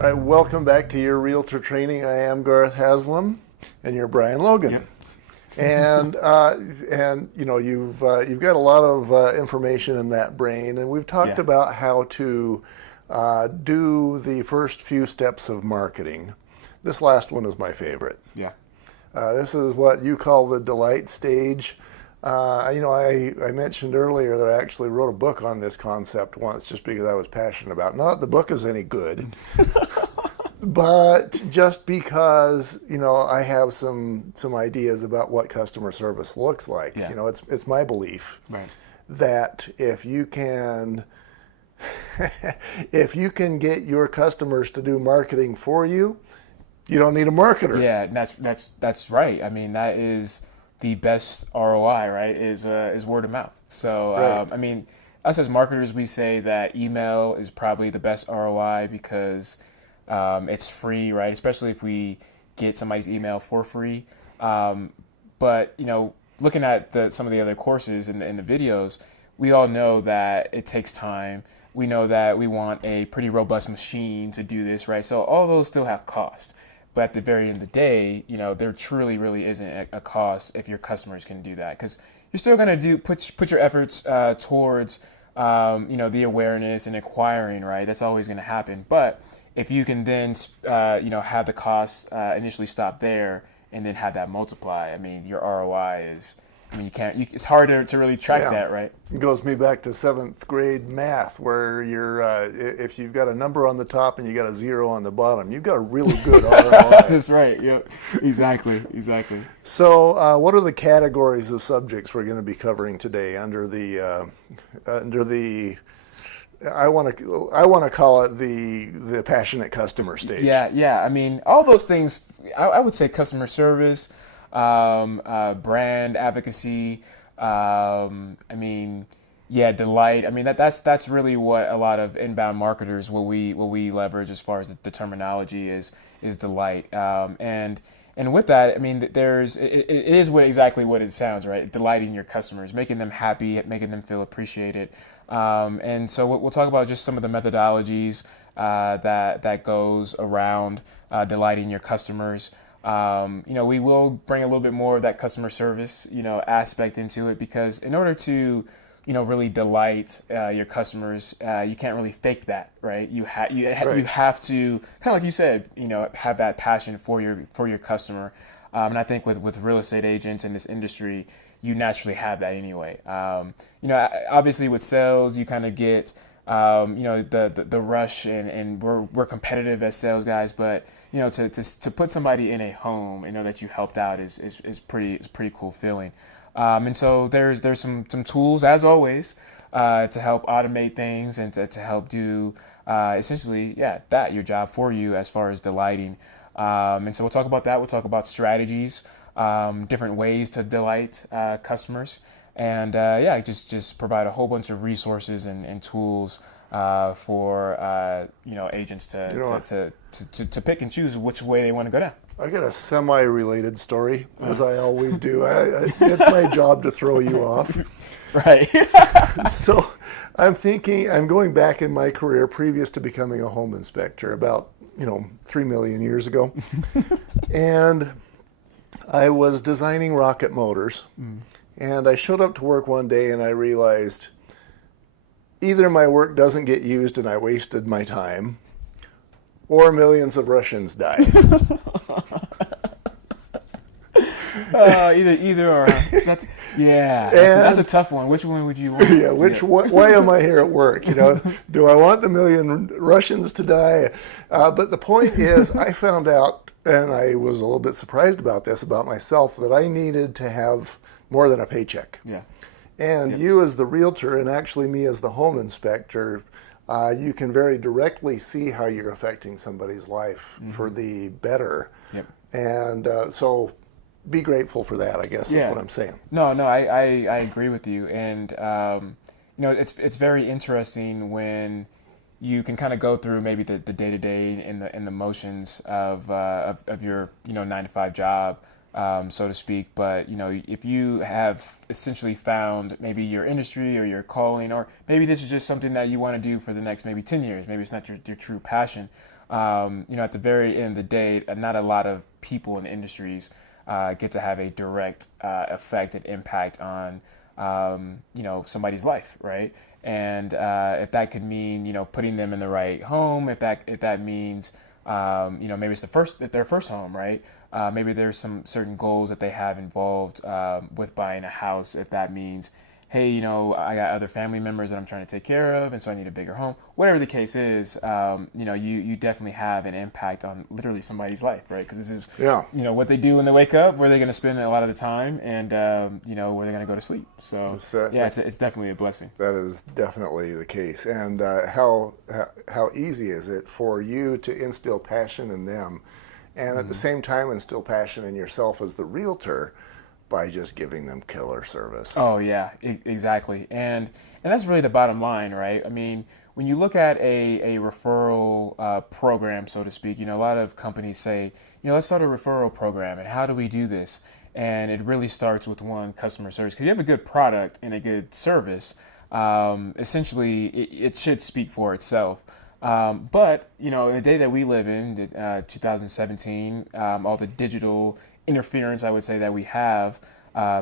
All right, welcome back to your Realtor Training. I am Garth Haslam, and you're Brian Logan. Yep. And you know you've got a lot of information in that brain, and we've talked Yeah. about how to do the first few steps of marketing. This last one is my favorite. Yeah. This is what you call the delight stage. I mentioned earlier that I actually wrote a book on this concept once just because I was passionate about it. Not that the book is any good, but just because, I have some ideas about what customer service looks like. Yeah. It's my belief Right. that if you can get your customers to do marketing for you, you don't need a marketer. Yeah, and that's right. I mean, that is the best ROI, right? Is word of mouth. So, Right. Us as marketers, we say that email is probably the best ROI because it's free, right? Especially if we get somebody's email for free. But looking at some of the other courses and the videos, we all know that it takes time. We know that we want a pretty robust machine to do this, right? So all those still have cost. But at the very end of the day, there truly, really isn't a cost if your customers can do that, because you're still going to put your efforts towards the awareness and acquiring, right? That's always going to happen. But if you can then have the costs initially stop there and then have that multiply, your ROI is. It's hard to really track that, right? It goes me back to seventh grade math, where if you've got a number on the top and you got a zero on the bottom, you've got a really good ROI. That's right. Yeah, exactly. So, what are the categories of subjects we're going to be covering today under the I want to call it the passionate customer stage. Yeah. All those things. I would say customer service. Brand advocacy, delight. That's really what a lot of inbound marketers, what we leverage as far as the terminology is delight. And with that, it is exactly what it sounds, right? Delighting your customers, making them happy, making them feel appreciated. And so we'll talk about just some of the methodologies that goes around delighting your customers. We will bring a little bit more of that customer service, aspect into it, because in order to, really delight your customers, you can't really fake that, right? You have to, kind of like you said, have that passion for your customer. And I think with real estate agents in this industry, you naturally have that anyway. Obviously with sales, you kind of get the rush, and we're competitive as sales guys, but to put somebody in a home and know that you helped out is pretty cool feeling. And so there's some tools, as always, to help automate things and to help do essentially your job for you as far as delighting. And so we'll talk about that. We'll talk about strategies, different ways to delight customers. And just provide a whole bunch of resources and tools for agents to pick and choose which way they want to go down. I got a semi-related story, as I always do. It's my job to throw you off. Right. So I'm going back in my career previous to becoming a home inspector about 3 million years ago, and I was designing rocket motors. And I showed up to work one day and I realized either my work doesn't get used and I wasted my time, or millions of Russians died. Either or. That's a tough one. Which one would you want? Yeah, why am I here at work? Do I want the million Russians to die? But the point is, I found out, and I was a little bit surprised about this about myself, that I needed to have more than a paycheck. Yeah. And you as the realtor, and actually me as the home inspector, you can very directly see how you're affecting somebody's life for the better. Yep. And so be grateful for that, I guess, is what I'm saying. No, I agree with you. And, it's very interesting when you can kind of go through maybe the day-to-day and the motions of your 9-to-5 job, so to speak. But if you have essentially found maybe your industry or your calling, or maybe this is just something that you want to do for the next maybe 10 years, maybe it's not your true passion, At the very end of the day, not a lot of people in the industries get to have a direct effect and impact on somebody's life, right? And if that could mean putting them in the right home, if that means maybe it's their first home, right? Maybe there's some certain goals that they have involved with buying a house. If that means, hey, I got other family members that I'm trying to take care of, and so I need a bigger home. Whatever the case is, you definitely have an impact on literally somebody's life, right? Because this is, what they do when they wake up, where they're going to spend a lot of the time, and where they're going to go to sleep. So it's definitely a blessing. That is definitely the case. And how easy is it for you to instill passion in them, and at the same time instill passion in yourself as the realtor, by just giving them killer service? Oh yeah, exactly. And that's really the bottom line, right? I mean, when you look at a referral program, so to speak, a lot of companies say, let's start a referral program, and how do we do this? And it really starts with customer service. Because you have a good product and a good service, essentially it should speak for itself. But in the day that we live in, 2017, all the digital interference, I would say, that we have,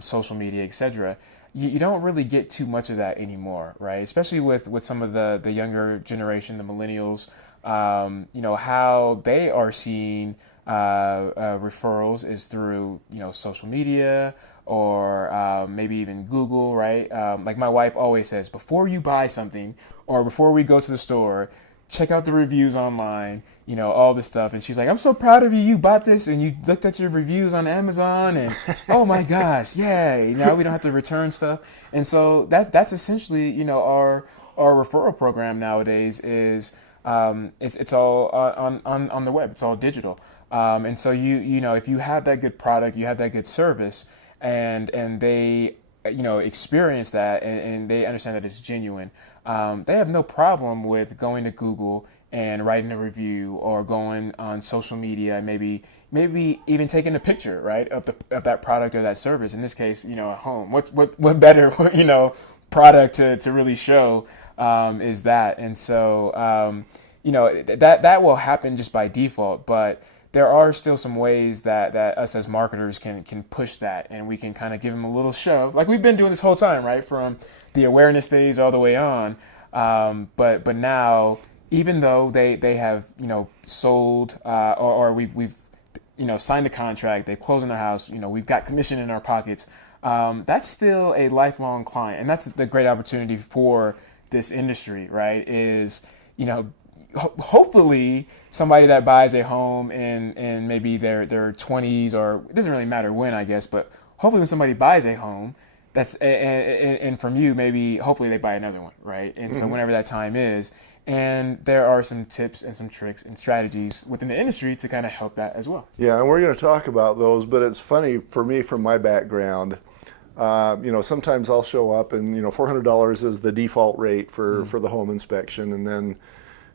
social media, etc., you don't really get too much of that anymore, right? Especially with some of the younger generation, the millennials, how they are seeing referrals is through social media, or maybe even Google, right? Like my wife always says, before you buy something or before we go to the store, check out the reviews online, all this stuff. And she's like, I'm so proud of you. You bought this and you looked at your reviews on Amazon, and oh my gosh, yay. Now we don't have to return stuff. And so that's essentially, our referral program nowadays is, it's all on the web. It's all digital. And so if you have that good product, you have that good service, and they, experience that, and they understand that it's genuine, they have no problem with going to Google and writing a review, or going on social media and maybe even taking a picture, right, of that product or that service. In this case, a home. What better product to really show is that. And so that will happen just by default, but there are still some ways that us as marketers can push that, and we can kind of give them a little shove, like we've been doing this whole time, right, from the awareness days all the way on. But now, even though they have sold, or we've signed a contract, they've closed on their house, we've got commission in our pockets, that's still a lifelong client, and that's the great opportunity for this industry, right? Is hopefully somebody that buys a home in maybe their 20s, or it doesn't really matter when, I guess, but hopefully when somebody buys a home, that's and from you, maybe hopefully they buy another one, right? And so whenever that time is, and there are some tips and some tricks and strategies within the industry to kind of help that as well. Yeah, and we're going to talk about those, but it's funny for me, from my background, sometimes I'll show up and $400 is the default rate for the home inspection, and then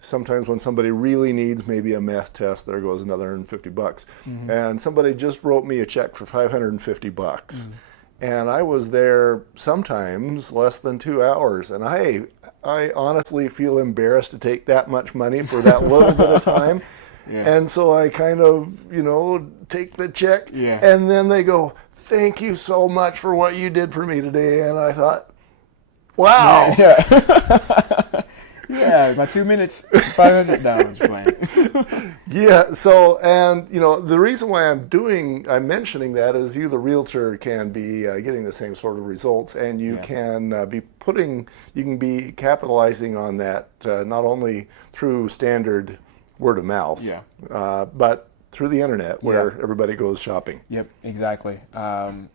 sometimes when somebody really needs maybe a meth test, there goes another $150. And somebody just wrote me a check for $550. And I was there sometimes less than 2 hours. And I honestly feel embarrassed to take that much money for that little bit of time. Yeah. And so I kind of, take the check. Yeah. And then they go, thank you so much for what you did for me today. And I thought, wow. Yeah. Yeah, about 2 minutes, $500 plan. Yeah. So, and the reason why I'm mentioning that is, you, the realtor, can be getting the same sort of results, and you can be capitalizing on that not only through standard word of mouth, but through the internet, where everybody goes shopping. Yep, exactly. And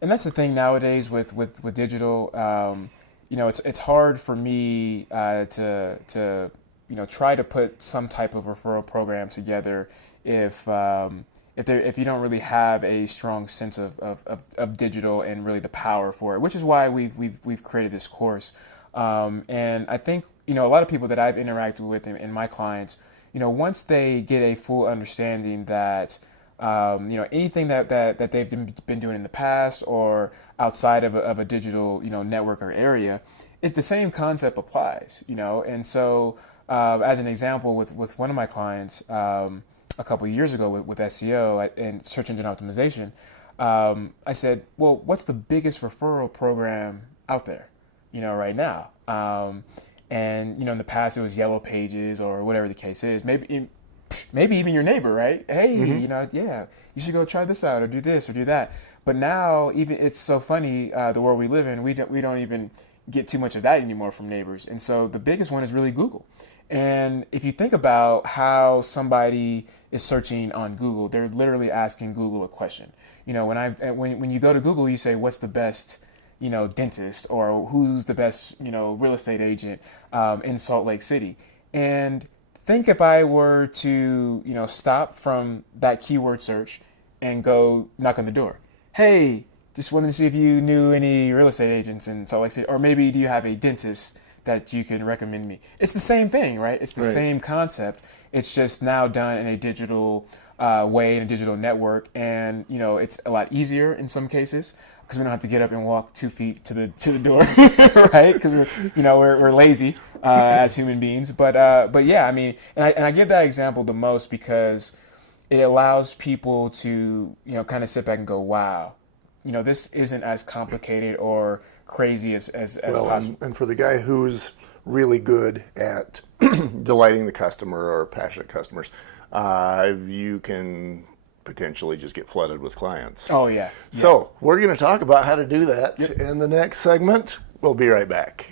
that's the thing nowadays with digital. It's hard for me to try to put some type of referral program together if you don't really have a strong sense of digital and really the power for it, which is why we've created this course. And I think a lot of people that I've interacted with and my clients, once they get a full understanding that anything that they've been doing in the past or outside of a digital, network or area, the same concept applies, and so As an example, with one of my clients a couple of years ago with SEO and search engine optimization, I said, well, what's the biggest referral program out there, right now? And in the past it was Yellow Pages or whatever the case is. Maybe even your neighbor, right? Hey, yeah, you should go try this out or do this or do that. But now, even it's so funny, the world we live in, we don't even get too much of that anymore from neighbors. And so the biggest one is really Google. And if you think about how somebody is searching on Google, they're literally asking Google a question. When you go to Google, you say, what's the best, dentist, or who's the best, real estate agent in Salt Lake City. And think if I were to, stop from that keyword search and go knock on the door. Hey, just wanted to see if you knew any real estate agents in Salt Lake City, or maybe do you have a dentist that you can recommend me? It's the same thing, right? It's the same concept. It's just now done in a digital way, in a digital network, and it's a lot easier in some cases because we don't have to get up and walk 2 feet to the door, right? Because we're lazy as human beings. But yeah, I mean, and I give that example the most because it allows people to kind of sit back and go, wow, this isn't as complicated or crazy as possible. And for the guy who's really good at delighting the customer or passionate customers, you can potentially just get flooded with clients. Oh, yeah. So we're going to talk about how to do that in the next segment. We'll be right back.